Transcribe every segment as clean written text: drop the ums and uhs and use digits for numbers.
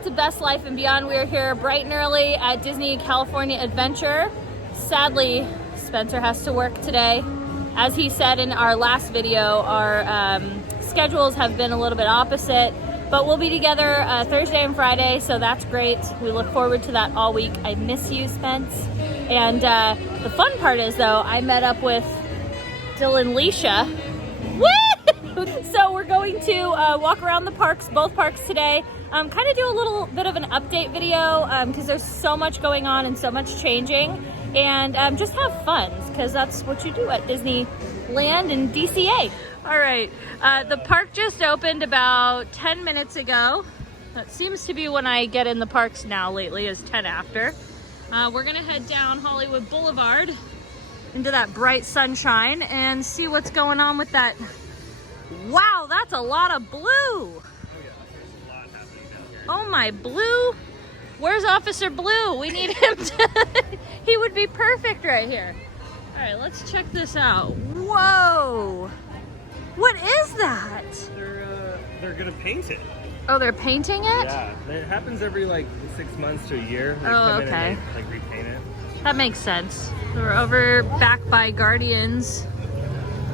back to Best Life and Beyond. We are here bright and early at Disney California Adventure. Sadly, Spencer has to work today. As he said in our last video, our schedules have been a little bit opposite, but we'll be together Thursday and Friday, so that's great. We look forward to that all week. I miss you, Spence. And the fun part is, though, I met up with Dylan Leisha. Woo! So we're going to walk around the parks, both parks today. Kind of do a little bit of an update video because there's so much going on and so much changing. And just have fun, because that's what you do at Disneyland and DCA. All right, the park just opened about 10 minutes ago. That seems to be when I get in the parks now lately, is 10 after. We're gonna head down Hollywood Boulevard into that bright sunshine and see what's going on with that. Wow, that's a lot of blue. Oh yeah, there's a lot happening down here. Oh my, Blue. Where's Officer Blue? We need him to, he would be perfect right here. All right, let's check this out. Whoa, what is that? They're gonna paint it. Oh, they're painting it? Yeah, it happens every like 6 months to a year. They come in and they, like, repaint it. That makes sense. So we're over back by Guardians,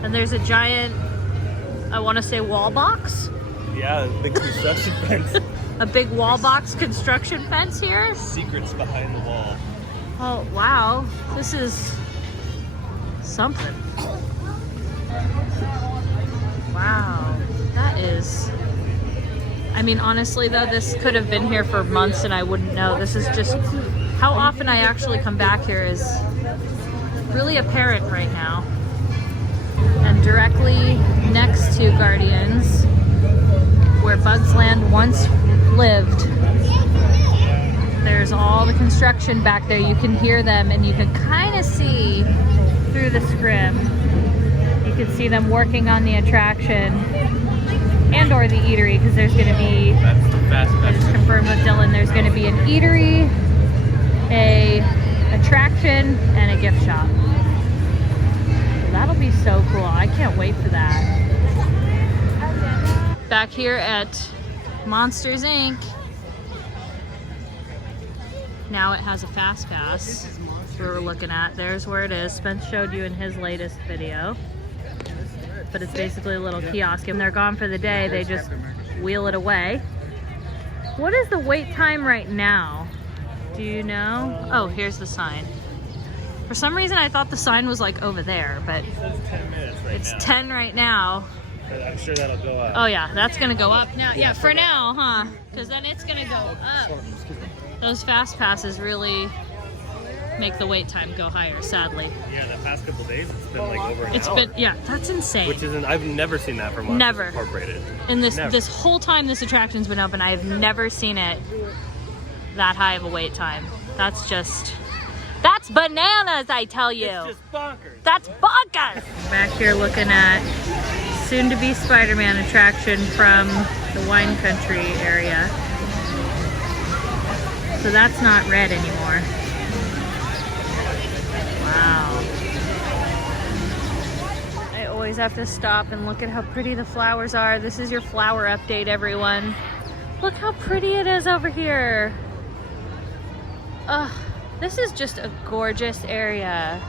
and there's a giant, I want to say, wall box. Yeah, big construction fence. A big wall box construction fence here. Secrets behind the wall. Oh, wow. This is something. Wow. That is... I mean, honestly, though, this could have been here for months and I wouldn't know. This is just... How often I actually come back here is really apparent right now. And directly next to Guardians, where Bugs Land once lived, there's all the construction back there. You can hear them and you can kind of see through the scrim. You can see them working on the attraction and or the eatery, because there's going to be, I just confirmed with Dylan, there's going to be an eatery, a attraction, and a gift shop. So that'll be so cool. I can't wait for that. Back here at Monsters Inc. Now it has a fast pass. We're looking at. There's where it is. Spence showed you in his latest video. But it's basically a little kiosk, and they're gone for the day. They just wheel it away. What is the wait time right now? Do you know? Oh, here's the sign. For some reason I thought the sign was like over there, but It says 10 minutes right it's now. 10 right now. I'm sure that'll go up. Oh yeah, that's gonna go up now. Yeah, for now, huh? Because then it's gonna go up. Those fast passes really make the wait time go higher, sadly. Yeah, the past couple days it's been like over an It's hour. been, yeah, that's insane. Which isn't, I've never seen that from Never. Incorporated. And this Never. this whole time this attraction's been open, I have never seen it that high of a wait time. That's bananas, I tell you. It's just bonkers. That's bonkers. Back here looking at soon-to-be Spider-Man attraction from the wine country area. So that's not red anymore. Wow. I always have to stop and look at how pretty the flowers are. This is your flower update, everyone. Look how pretty it is over here. Ugh, this is just a gorgeous area.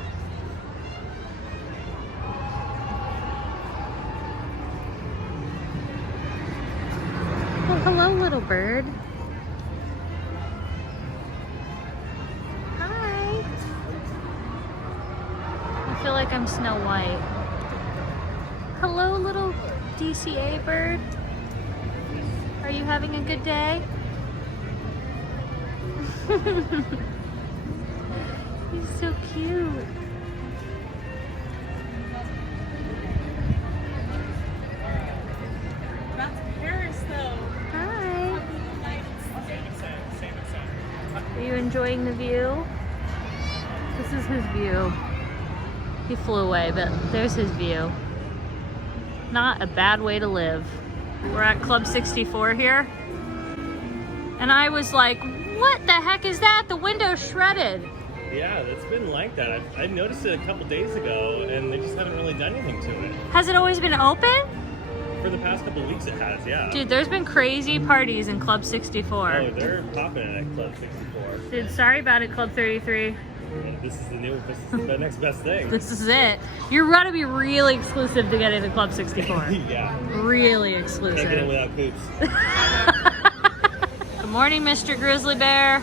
Oh, hello, little bird. Hi. I feel like I'm Snow White. Hello, little DCA bird. Are you having a good day? He's so cute. That's Paris, though. Hi. Are you enjoying the view? This is his view. He flew away, but there's his view. Not a bad way to live. We're at Club 64 here. And I was like, what the heck is that? The window's shredded. Yeah, it's been like that. I noticed it a couple days ago, and they just haven't really done anything to it. Has it always been open? over the past couple of weeks it has, yeah. Dude, there's been crazy parties in Club 64. Oh, they're popping it at Club 64. Dude, sorry about it, Club 33. This is the next best thing. This is it. You're gonna be really exclusive to get into Club 64. Yeah. Really Can't exclusive. get in without coops. Good morning, Mr. Grizzly Bear.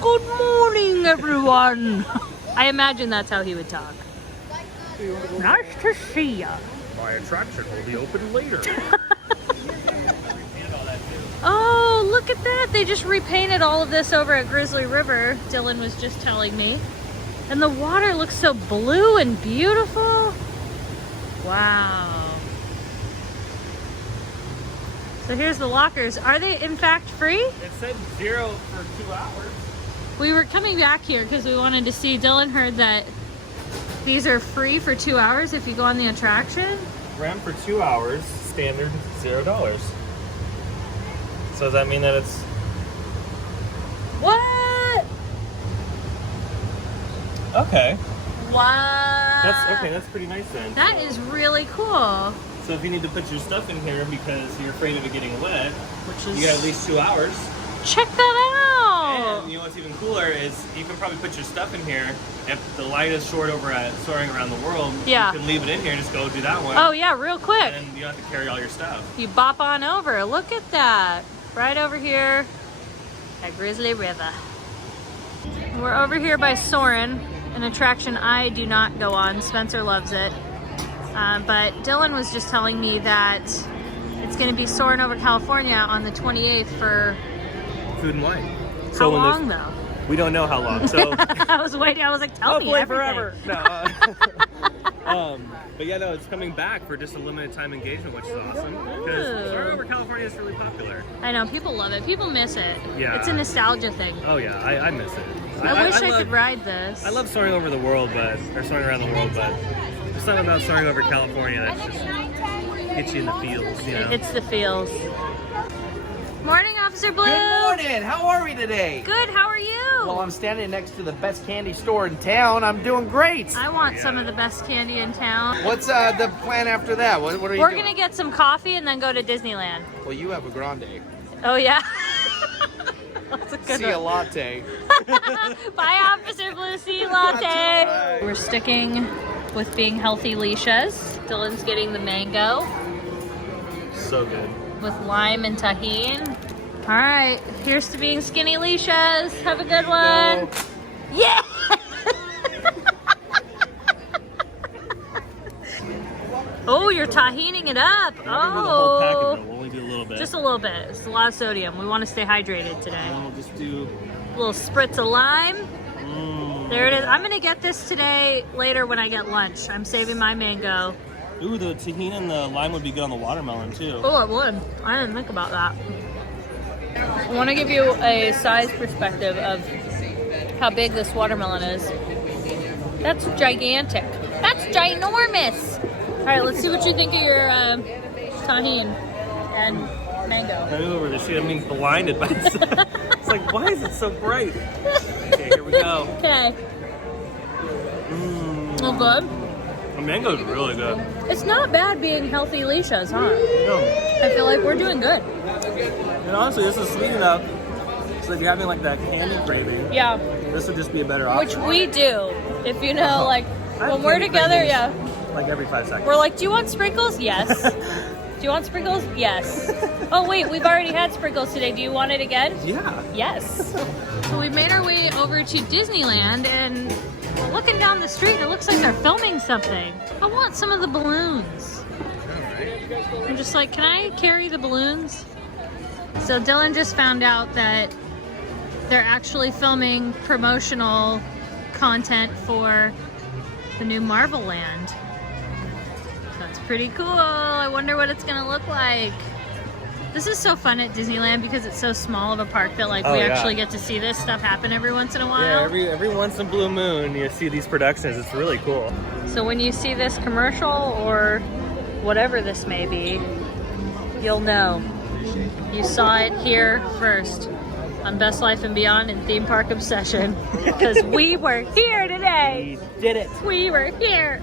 Good morning, everyone. I imagine that's how he would talk. Nice to see ya. My attraction will be open later. Oh, look at that. They just repainted all of this over at Grizzly River, Dylan was just telling me. And the water looks so blue and beautiful. Wow. So here's the lockers. Are they in fact free? It said 0 for 2 hours. We were coming back here because we wanted to see. Dylan heard that these are free for 2 hours if you go on the attraction. Ram for 2 hours, standard $0. So does that mean that it's... What? Okay. Wow. That's pretty nice then. That is really cool. So if you need to put your stuff in here because you're afraid of it getting wet, Which is... you got at least 2 hours. Check that out. And you know what's even cooler is you can probably put your stuff in here. If the line is short over at Soaring Around the World, Yeah. you can leave it in here and just go do that one. Oh yeah, real quick. And you don't have to carry all your stuff. You bop on over. Look at that. Right over here at Grizzly River. We're over here by Soarin', an attraction I do not go on. Spencer loves it. But Dylan was just telling me that it's going to be Soarin' over California on the 28th for... Food and wine. How long though? We don't know how long. So I was waiting. I was like, tell me hopefully everything. forever. No. But yeah, no, it's coming back for just a limited time engagement, which is awesome. Because Ooh. Soaring over California is really popular. I know, people love it. People miss it. Yeah. It's a nostalgia thing. Oh yeah, I miss it. I wish I love- could ride this. I love Soaring over the world, or Soaring around the world, but there's something about Soaring over California that just gets you in the feels, you know? It's the feels. Morning, Officer Blue. Good morning. How are we today? Good, how are you? Well, I'm standing next to the best candy store in town. I'm doing great. I want some of the best candy in town. What's the plan after that? What are you We're doing? gonna get some coffee and then go to Disneyland. Well, you have a grande. Oh yeah? That's a good See a one. latte. Bye, Officer Blue. See you, latte. Bye. We're sticking with being healthy leashes. Dylan's getting the mango So good. with lime and tahini. All right, here's to being skinny leashes. Have a good one. Yeah. Oh, you're tahining it up. We're not gonna do the whole packet, Oh, though. We'll only do a little bit. just a little bit. It's a lot of sodium. We want to stay hydrated today. And we'll just do... A little spritz of lime. Mm. There it is. I'm gonna get this today later when I get lunch. I'm saving my mango. Ooh, the tahini and the lime would be good on the watermelon, too. Oh, it would. I didn't think about that. I want to give you a size perspective of how big this watermelon is. That's gigantic. That's ginormous. All right, let's see what you think of your tahini and mango. I move over this shit. I'm being blinded by this. It's like, why is it so bright? Okay, here we go. Okay. Oh, good. The mango's really good. It's not bad being healthy leashes, huh? No. I feel like we're doing good. And honestly, this is sweet enough. So if you're having like that candy craving, Yeah, this would just be a better option. which we do. If you know, like, I have when we're candy together, cravings, yeah. Like every 5 seconds. We're like, do you want sprinkles? Yes. Do you want sprinkles? Yes. Oh, wait, we've already had sprinkles today. Do you want it again? Yeah. Yes. So we made our way over to Disneyland, and we're looking down the street, and it looks like they're filming something. I want some of the balloons. I'm just like, can I carry the balloons? So Dylan just found out that they're actually filming promotional content for the new Marvel Land. That's pretty cool. I wonder what it's gonna look like. This is so fun at Disneyland because it's so small of a park that like Oh, we yeah. actually get to see this stuff happen every once in a while. Yeah, every once in a blue moon you see these productions. It's really cool. So when you see this commercial or whatever this may be, you'll know. You saw it here first on Best Life and Beyond and Theme Park Obsession because we were here today. We did it. We were here.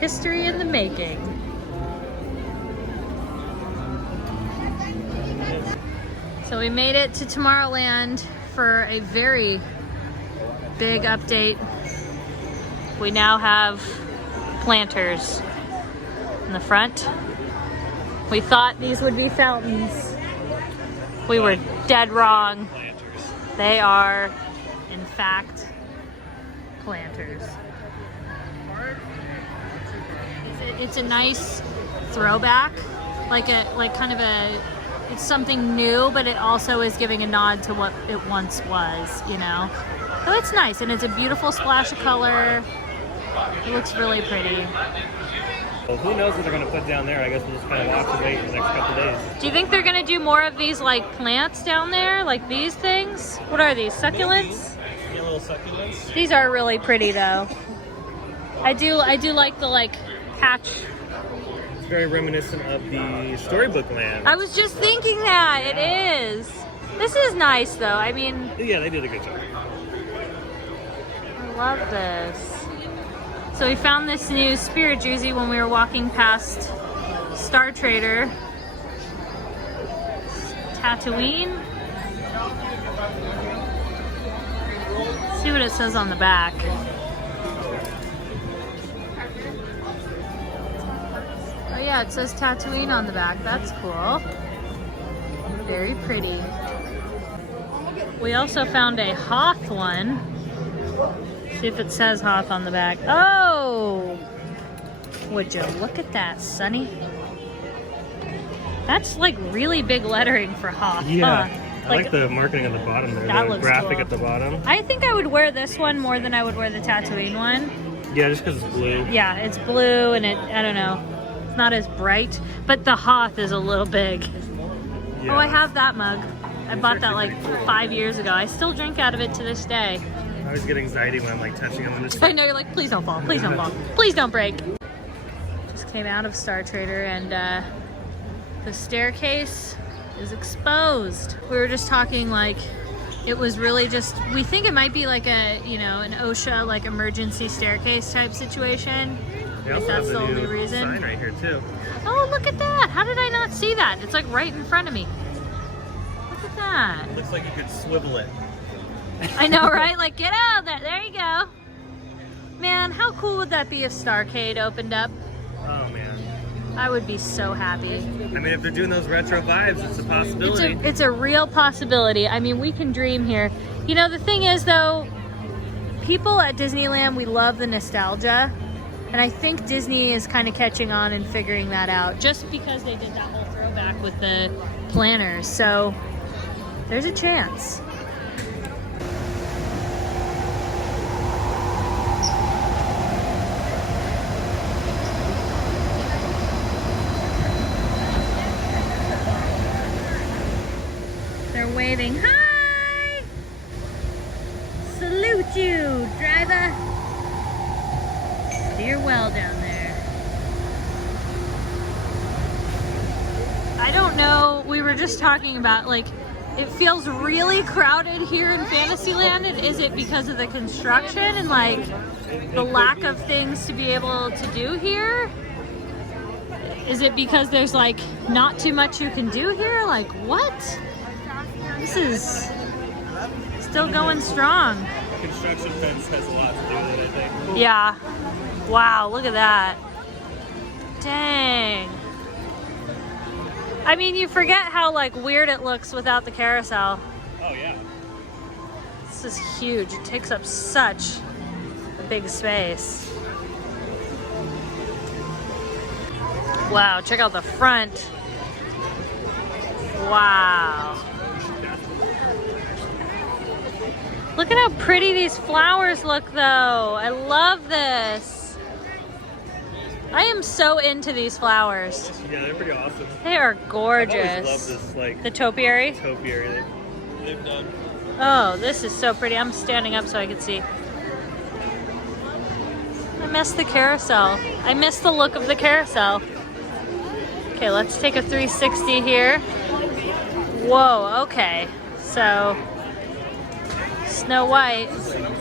History in the making. So we made it to Tomorrowland for a very big update. We now have planters in the front. We thought these would be fountains. We were dead wrong. They are, in fact, planters. It's a nice throwback, it's something new, but it also is giving a nod to what it once was, you know? So it's nice, and it's a beautiful splash of color. It looks really pretty. Well, who knows what they're going to put down there? I guess we'll just kind of watch and wait for the next couple days. Do you think they're going to do more of these like plants down there? Like these things? What are these? Succulents? Maybe. Yeah, little succulents. These are really pretty though. I do like the like patch. It's very reminiscent of the Storybook Land. I was just thinking that. It is. This is nice though. I mean, Yeah, they did a good job. I love this. So we found this new spirit jersey when we were walking past Star Trader. Tatooine. Let's see what it says on the back. Oh yeah, it says Tatooine on the back. That's cool. Very pretty. We also found a Hoth one. See if it says Hoth on the back. Oh! Would you look at that, Sonny? That's like really big lettering for Hoth. Yeah. Huh? I like the marketing at the bottom there. That The looks graphic cool. at the bottom. I think I would wear this one more than I would wear the Tatooine one. Yeah, just because it's blue. Yeah, it's blue and I don't know. It's not as bright, but the Hoth is a little big. Yeah. Oh, I have that mug. I bought that like pretty cool. 5 years ago. I still drink out of it to this day. I always get anxiety when I'm like touching them. I know, you're like, please don't fall, please don't fall, please don't break. Just came out of Star Trader and the staircase is exposed. We were just talking like it was really just, we think it might be like a, you know, an OSHA like emergency staircase type situation. They If also that's have the a only new reason. sign right here too. Oh, look at that. How did I not see that? It's like right in front of me. Look at that. Looks like you could swivel it. I know, right? Like, get out of there. There you go. Man, how cool would that be if Starcade opened up? Oh man. I would be so happy. I mean, if they're doing those retro vibes, it's a possibility. It's a real possibility. I mean, we can dream here. You know, the thing is, though, people at Disneyland, we love the nostalgia. And I think Disney is kind of catching on and figuring that out just because they did that whole throwback with the planners. So there's a chance. They're waving. Hi! Salute you, driver. Steer well down there. I don't know, we were just talking about like, it feels really crowded here in Fantasyland. Is it because of the construction and like the lack of things to be able to do here? Is it because there's like not too much you can do here? Like what? This is still going strong. Construction fence has a lot to do with it, I think. Yeah. Wow, look at that. Dang. I mean, you forget how like weird it looks without the carousel. Oh yeah. This is huge. It takes up such a big space. Wow, check out the front. Wow. Look at how pretty these flowers look though. I love this. I am so into these flowers. Yeah, they're pretty awesome. They are I've gorgeous. always loved this like The topiary? topiary they've done. Oh, this is so pretty. I'm standing up so I can see. I miss the carousel. I miss the look of the carousel. Okay, let's take a 360 here. Whoa, okay. So, Snow White.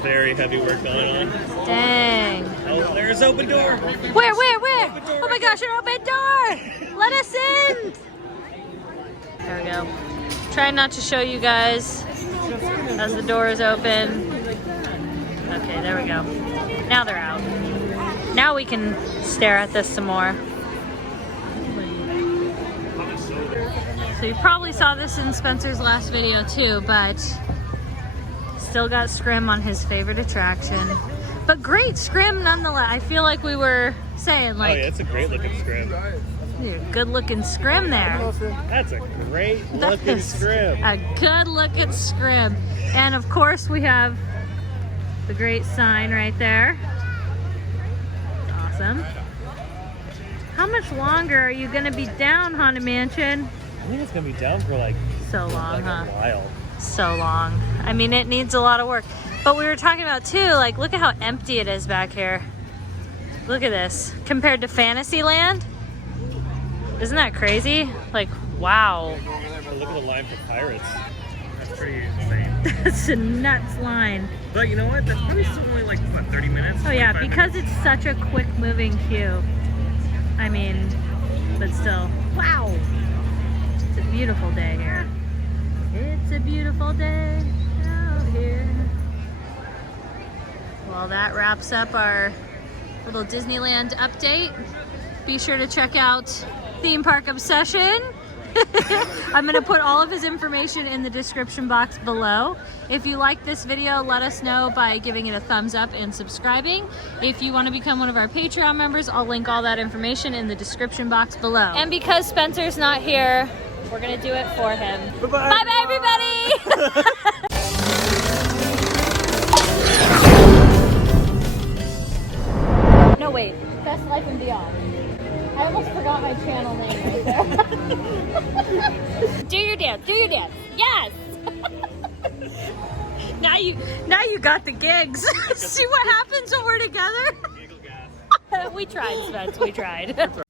Very heavy work going on. Dang. Oh, there's doors, open door. Where? Oh my gosh, an open door! Let us in! There we go. Trying not to show you guys as the door is open. Okay, there we go. Now they're out. Now we can stare at this some more. So you probably saw this in Spencer's last video too, but still got Scrim on his favorite attraction. But great Scrim nonetheless. I feel like we were saying, like, Oh yeah, it's a great looking Scrim. good looking Scrim there. That's a great looking Scrim. A good looking Scrim. And of course we have the great sign right there. Awesome. How much longer are you gonna be down, Haunted Mansion? I think it's gonna be down for like So long, huh? a while. So long. I mean, it needs a lot of work. But we were talking about too, like, look at how empty it is back here. Look at this. Compared to Fantasyland. Isn't that crazy? Like, wow. Look at the line for pirates. That's pretty insane. That's a nuts line. But you know what? That's probably still only like, what, 30 minutes? Oh yeah, 45 because minutes? it's such a quick moving queue. I mean, but still. Wow. It's a beautiful day here. It's a beautiful day out here. Well, that wraps up our little Disneyland update. Be sure to check out Theme Park Obsession. I'm going to put all of his information in the description box below. If you like this video, let us know by giving it a thumbs up and subscribing. If you want to become one of our Patreon members, I'll link all that information in the description box below. And because Spencer's not here, we're going to do it for him. Bye-bye. Bye-bye, everybody! No, wait. Best Life and Beyond. I almost forgot my channel name right there. Do your dance. Do your dance. Yes! Now you got the gigs. See what happens when we're together? We tried, Spence. We tried.